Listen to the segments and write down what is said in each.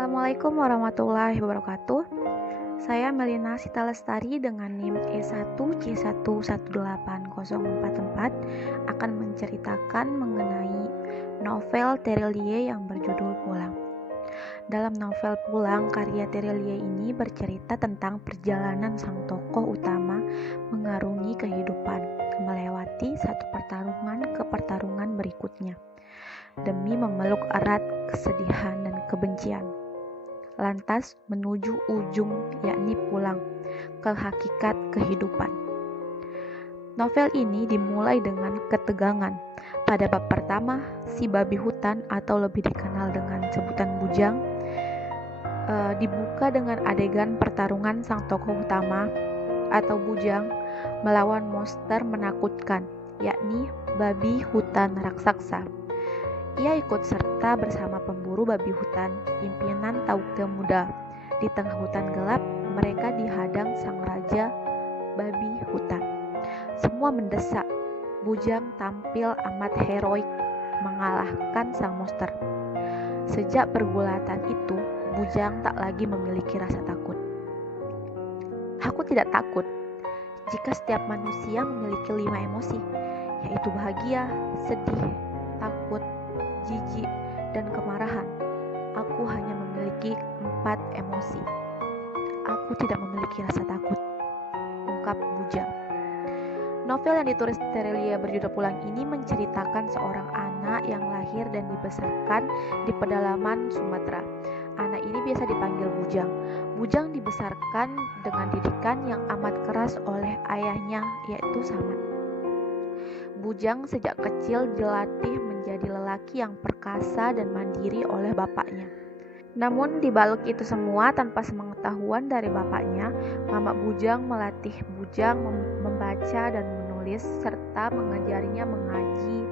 Assalamualaikum warahmatullahi wabarakatuh. Saya Melina Sita Lestari dengan NIM E1C118044 akan menceritakan mengenai novel Terelie yang berjudul Pulang. Dalam novel Pulang, karya Terelie ini bercerita tentang perjalanan sang tokoh utama mengarungi kehidupan, melewati satu pertarungan ke pertarungan berikutnya, demi memeluk erat kesedihan dan kebencian, lantas menuju ujung, yakni pulang ke hakikat kehidupan. Novel ini dimulai dengan ketegangan. Pada bab pertama, si babi hutan atau lebih dikenal dengan sebutan Bujang dibuka dengan adegan pertarungan sang tokoh utama atau Bujang melawan monster menakutkan, yakni babi hutan raksasa. Ia ikut serta bersama pemburu babi hutan, pimpinan Tauke Muda. Di tengah hutan gelap, mereka dihadang sang raja babi hutan. Semua mendesak. Bujang tampil amat heroik mengalahkan sang monster. Sejak pergulatan itu, Bujang tak lagi memiliki rasa takut. Aku tidak takut jika setiap manusia memiliki 5 emosi, yaitu bahagia, sedih, takut, jijik, dan kemarahan. Aku hanya memiliki 4 emosi. Aku tidak memiliki rasa takut, ungkap Bujang. Novel yang ditulis Terelie berjudul Pulang ini menceritakan seorang anak yang lahir dan dibesarkan di pedalaman Sumatera. Anak ini biasa dipanggil Bujang. Bujang dibesarkan dengan didikan yang amat keras oleh ayahnya, yaitu Saman. Bujang sejak kecil dilatih menjadi lelaki yang perkasa dan mandiri oleh bapaknya. Namun di balik itu semua, tanpa sepengetahuan dari bapaknya, Mama Bujang melatih Bujang membaca dan menulis serta mengajarinya mengaji,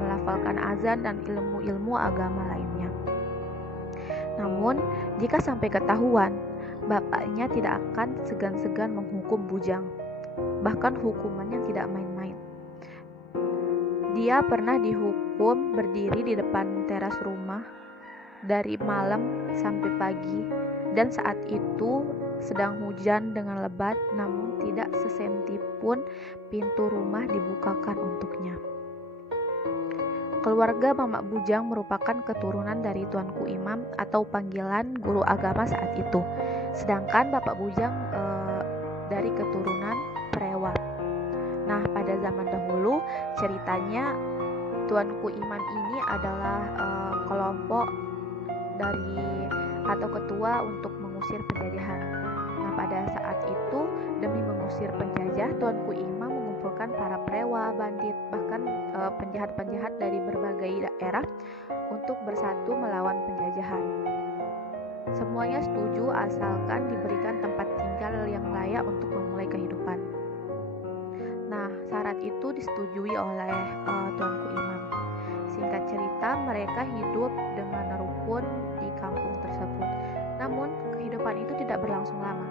melafalkan azan dan ilmu-ilmu agama lainnya. Namun jika sampai ketahuan, bapaknya tidak akan segan-segan menghukum Bujang, bahkan hukumannya tidak main-main. Dia pernah dihukum berdiri di depan teras rumah dari malam sampai pagi, dan saat itu sedang hujan dengan lebat, namun tidak sesenti pun pintu rumah dibukakan untuknya. Keluarga Mamak Bujang merupakan keturunan dari Tuanku Imam atau panggilan guru agama saat itu, sedangkan Bapak Bujang dari keturunan Prewa. Nah, pada zaman dahulu ceritanya Tuanku Imam ini adalah kelompok dari atau ketua untuk mengusir penjajahan. Nah, pada saat itu demi mengusir penjajah, Tuanku Imam mengumpulkan para prewa, bandit, bahkan penjahat-penjahat dari berbagai daerah untuk bersatu melawan penjajahan. Semuanya setuju asalkan diberikan tempat tinggal yang layak untuk memulai kehidupan. Nah, syarat itu disetujui oleh Tuanku Imam. Singkat cerita, mereka hidup dengan rukun di kampung tersebut. Namun, kehidupan itu tidak berlangsung lama.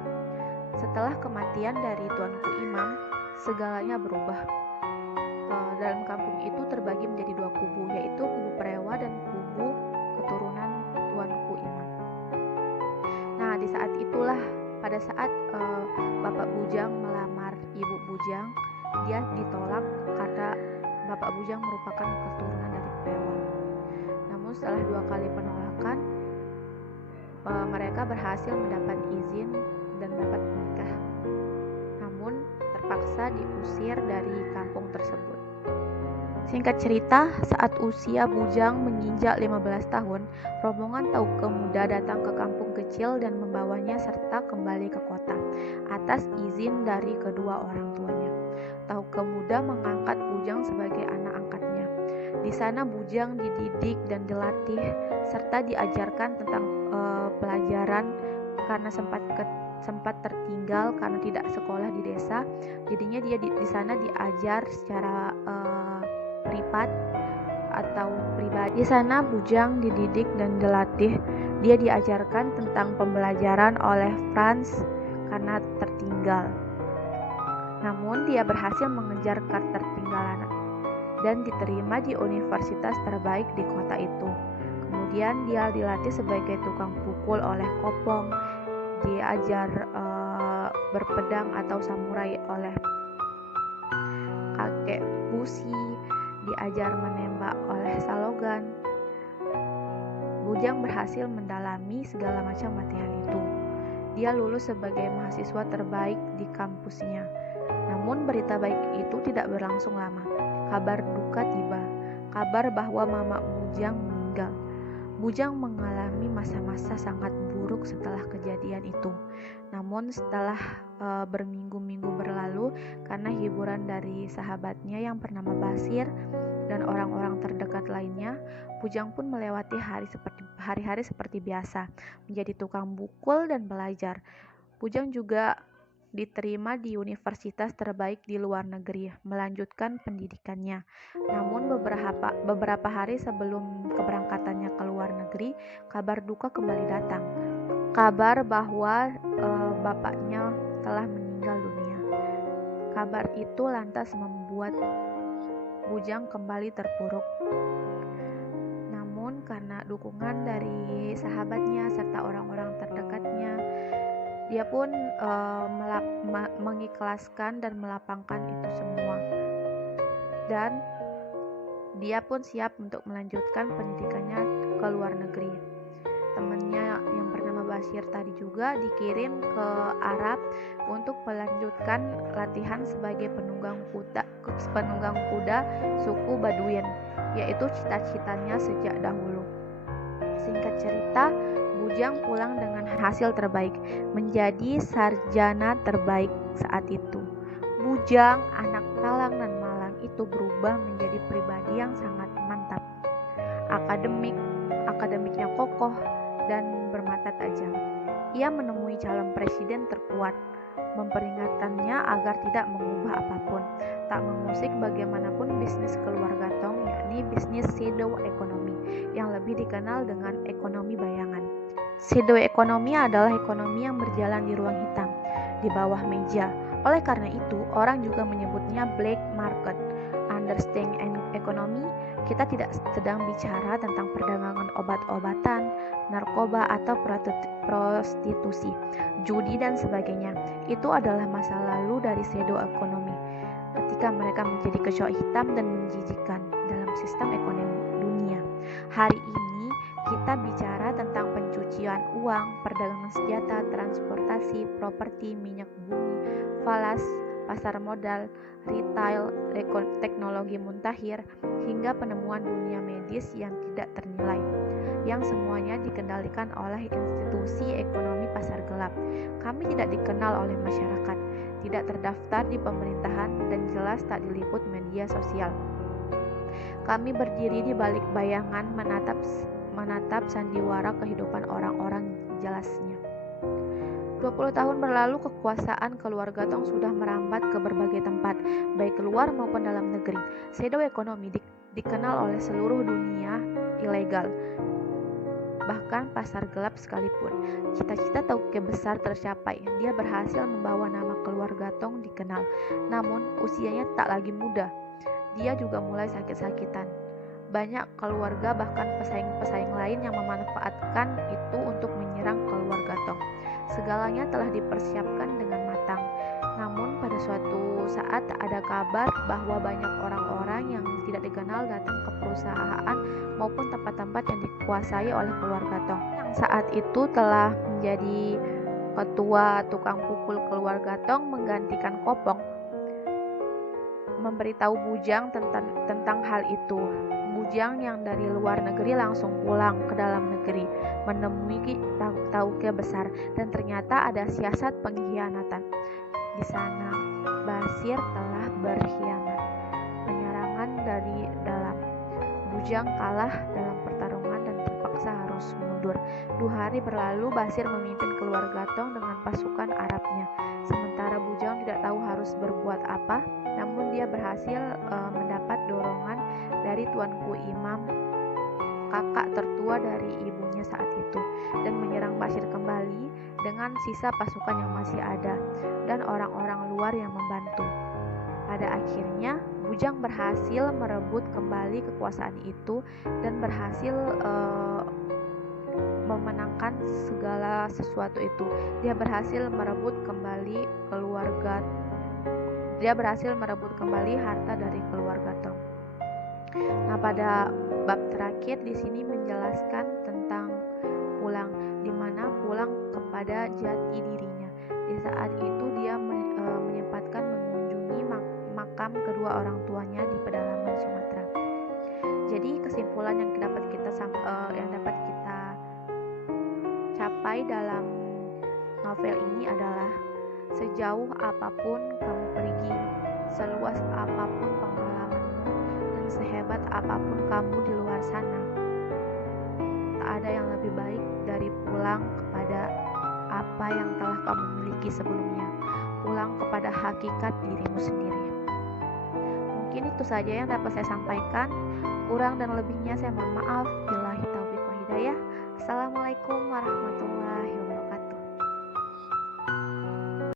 Setelah kematian dari Tuanku Imam, segalanya berubah. Dalam kampung itu terbagi menjadi 2 kubu, yaitu kubu Prewa dan kubu keturunan Tuanku Imam. Nah, di saat itulah, pada saat Bapak Bujang melamar Ibu Bujang, dia ditolak karena Bapak Bujang merupakan keturunan dari Prewa. Namun setelah 2 kali penolakan, mereka berhasil mendapat izin dan dapat menikah. Namun terpaksa diusir dari kampung tersebut. Singkat cerita, saat usia Bujang menginjak 15 tahun, rombongan Tauke Muda datang ke kampung kecil dan membawanya serta kembali ke kota atas izin dari kedua orang tuanya. Tauke Muda mengangkat Bujang sebagai anak angkatnya. Di sana Bujang dididik dan dilatih serta diajarkan tentang pelajaran karena sempat tertinggal karena tidak sekolah di desa. Jadinya dia di sana diajar secara privat atau pribadi. Di sana Bujang dididik dan dilatih. Dia diajarkan tentang pembelajaran oleh Franz karena tertinggal. Namun dia berhasil mengejar ketertinggalan dan diterima di universitas terbaik di kota itu. Kemudian dia dilatih sebagai tukang pukul oleh Kopong, diajar berpedang atau samurai oleh kakek Busi, diajar menembak oleh Salogan. Bujang berhasil mendalami segala macam latihan itu. Dia lulus sebagai mahasiswa terbaik di kampusnya. Namun berita baik itu tidak berlangsung lama. Kabar duka tiba. Kabar bahwa Mama Bujang meninggal. Bujang mengalami masa-masa sangat buruk setelah kejadian itu. Namun setelah berminggu-minggu berlalu, karena hiburan dari sahabatnya yang bernama Basir dan orang-orang terdekat lainnya, Bujang pun melewati hari-hari seperti biasa, menjadi tukang bukul dan belajar. Bujang juga diterima di universitas terbaik di luar negeri, melanjutkan pendidikannya. Namun beberapa hari sebelum keberangkatannya ke luar negeri, kabar duka kembali datang. Kabar bahwa bapaknya telah meninggal dunia. Kabar itu lantas membuat Bujang kembali terpuruk. Namun karena dukungan dari sahabatnya serta orang-orang terdekatnya, dia pun mengikhlaskan dan melapangkan itu semua. Dan dia pun siap untuk melanjutkan pendidikannya ke luar negeri. Temannya yang bernama Basir tadi juga dikirim ke Arab untuk melanjutkan latihan sebagai penunggang kuda suku Baduin, yaitu cita-citanya sejak dahulu. Singkat cerita, Bujang pulang dengan hasil terbaik, menjadi sarjana terbaik saat itu. Bujang, anak talang dan malang itu berubah menjadi pribadi yang sangat mantap. Akademiknya kokoh dan bermata tajam. Ia menemui calon presiden terkuat, memperingatkannya agar tidak mengubah apapun, tak mengusik bagaimanapun bisnis keluarga Tong, yakni bisnis shadow economy, yang lebih dikenal dengan ekonomi bayangan. Shadow economy adalah ekonomi yang berjalan di ruang hitam, di bawah meja. Oleh karena itu, orang juga menyebutnya black market. Understanding economy, kita tidak sedang bicara tentang perdagangan obat-obatan, narkoba atau prostitusi, judi dan sebagainya. Itu adalah masa lalu dari shadow economy, ketika mereka menjadi kecoak hitam dan menjijikan dalam sistem ekonomi dunia. Hari ini kita bicara tentang pencucian uang, perdagangan senjata, transportasi, properti, minyak bumi, falas, pasar modal, retail, teknologi muntakhir, hingga penemuan dunia medis yang tidak ternilai, yang semuanya dikendalikan oleh institusi ekonomi pasar gelap. Kami tidak dikenal oleh masyarakat, tidak terdaftar di pemerintahan, dan jelas tak diliput media sosial. Kami berdiri di balik bayangan, menatap sandiwara kehidupan orang-orang jelasnya. 20 tahun berlalu, kekuasaan keluarga Tong sudah merambat ke berbagai tempat, baik keluar maupun dalam negeri. Shadow economy dikenal oleh seluruh dunia ilegal, bahkan pasar gelap sekalipun. Cita-cita Tauke besar tercapai. Dia berhasil membawa nama keluarga Tong dikenal. Namun usianya tak lagi muda. Dia juga mulai sakit-sakitan. Banyak keluarga, bahkan pesaing-pesaing lain yang memanfaatkan itu untuk menyerang keluarga Tong. Segalanya telah dipersiapkan dengan matang. Namun pada suatu saat ada kabar bahwa banyak orang-orang yang tidak dikenal datang ke perusahaan maupun tempat-tempat yang dikuasai oleh keluarga Tong, yang saat itu telah menjadi ketua tukang pukul keluarga Tong menggantikan Kopong, memberitahu Bujang tentang hal itu. Bujang yang dari luar negeri langsung pulang ke dalam negeri, menemui Tauke besar, dan ternyata ada siasat pengkhianatan. Di sana, Basir telah berkhianat. Penyerangan dari dalam. Bujang kalah dalam pertarungan dan terpaksa harus mundur. 2 hari berlalu, Basir memimpin keluarga Tong dengan pasukan Arabnya. Sementara Bujang tidak tahu harus berbuat apa, namun dia berhasil mendapat dorongan dari Tuanku Imam, kakak tertua dari ibunya saat itu, dan menyerang Basir kembali dengan sisa pasukan yang masih ada dan orang-orang luar yang membantu. Pada akhirnya, Bujang berhasil merebut kembali kekuasaan itu dan berhasil segala sesuatu itu. Dia berhasil merebut kembali harta dari keluarga Tom. Nah, pada bab terakhir di sini menjelaskan tentang pulang, di mana pulang kepada jati dirinya. Di saat itu dia menyempatkan mengunjungi makam kedua orang tuanya di pedalaman Sumatera. Jadi kesimpulan yang dapat kita capai dalam novel ini adalah sejauh apapun kamu pergi, seluas apapun pengalamanmu, dan sehebat apapun kamu di luar sana, tak ada yang lebih baik dari pulang kepada apa yang telah kamu miliki sebelumnya, pulang kepada hakikat dirimu sendiri. Mungkin itu saja yang dapat saya sampaikan. Kurang dan lebihnya saya mohon maaf. Billahi taufiq wal hidayah. Assalamualaikum warahmatullahi wabarakatuh.